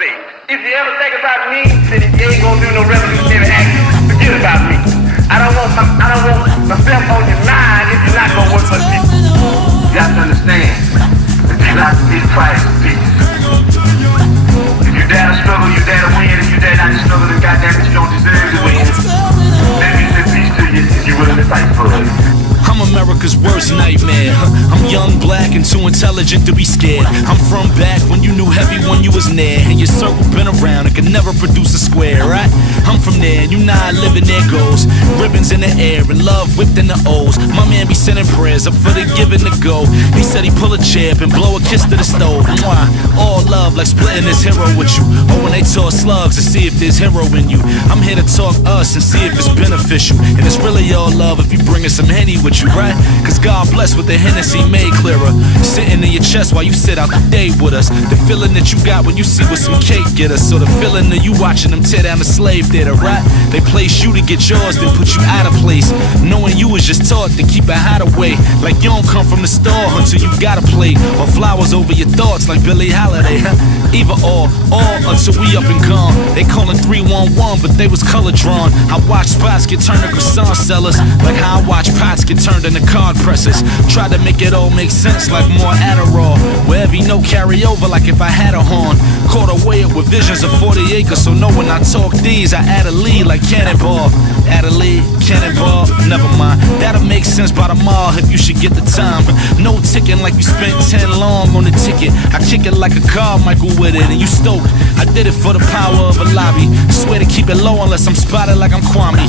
say. If you ever think about me, then you ain't gonna do no revolutionary action. Forget about me. I don't want myself on your mind if you're not gonna work for people. You got to understand that you got to be price of peace. If you dare to struggle, you dare to win. If you dare not to struggle, then goddamn it, you don't deserve to win. Let me say peace to you if you're willing to fight for it. I'm America's worst nightmare. I'm young, black, and too intelligent to be scared. I'm from back when you knew heavy when you was near, and your circle been around and could never produce a square, right? I'm from there, and you not living there goes. Ribbons in the air and love whipped in the O's. My man be sending prayers up for the giving to go. He said he pull a chair up and blow a kiss to the stove. Mwah. All love like splitting this hero with you. Or when they toss slugs to see if there's hero in you. I'm here to talk us and see if it's beneficial. And it's really all love if you bringing some Henny with you, right? Cause God bless with the Hennessy made clearer. Sitting in your chest while you sit out the day with us. The feeling that you got when you see what some cake get us. So the feeling of you watching them tear down the slave theater, right? They place you to get yours, then put you out of place. Knowing you was just taught to keep a hideaway. Like you don't come from the store until you got a plate. Or flowers over your thoughts like Billie Holiday. Either or until we up and gone. They callin' 311, but they was color drawn. I watch spots get turned to croissant sellers. Like how I watch pots get turned into card presses. Tried to make it all make sense like more Adderall. Where every note carry over like if I had a horn. Caught away up with visions of 40 acres. So know when I talk these, I add a lead like cannonball. Add a lead, cannonball, never mind. That'll make sense by the mall if you should get the time. No ticking like you spent 10 long on the ticket. I kick it like a car, Michael with it, and you stoked. I did it for the power of a lobby. Swear to keep it low unless I'm spotted like I'm Kwame.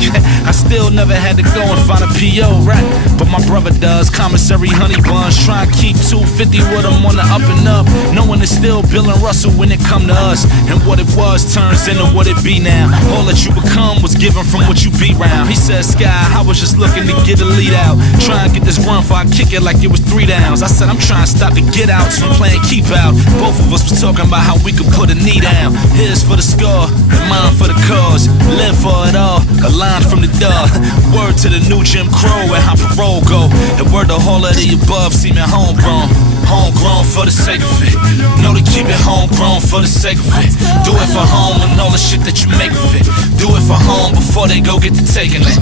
I still never had to go and find a PO, right? But my brother does. Commissary honey buns. Try and keep 250 with them on the up and up. Knowing it's still Bill and Russell when it come to us. And what it was turns into what it be now. All that you become was given from what you be round. He said, Sky, I was just looking to get a lead out. Try and get this run before I kick it like it was 3 downs. I said, I'm trying to stop the get outs from playing keep out. Both of us was talking about how we could put a knee down. Here's for the score, and mine for the cause. Live for it all, a line from the door. Word to the new Jim Crow and how parole go. And word to all of the above, see me homegrown. Homegrown for the sake of it. Know to keep it homegrown for the sake of it. Do it for home and all the shit that you make of it. Do it for home before they go get to taking it.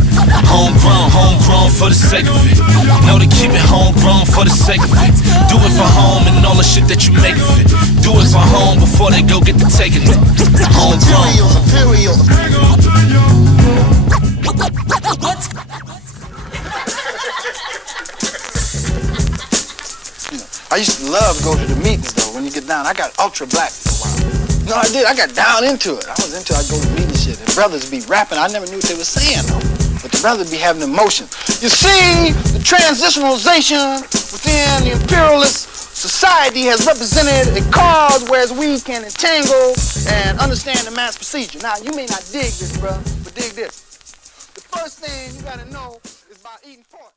Homegrown for the sake of it. Know to keep it homegrown for the sake of it. Do it for home and all the shit that you make of it. Do it for home before they go get to taking it. Homegrown. I used to love to go to the meetings though. When you get down, I got ultra black for a while. No, I did. I got down into it. I was into it. I'd go to meetings shit. And brothers be rapping. I never knew what they were saying though. But the brothers be having emotion. You see, the transitionalization within the imperialist society has represented a cause whereas we can entangle and understand the mass procedure. Now, you may not dig this, bro, but dig this. The first thing you gotta know is about eating pork.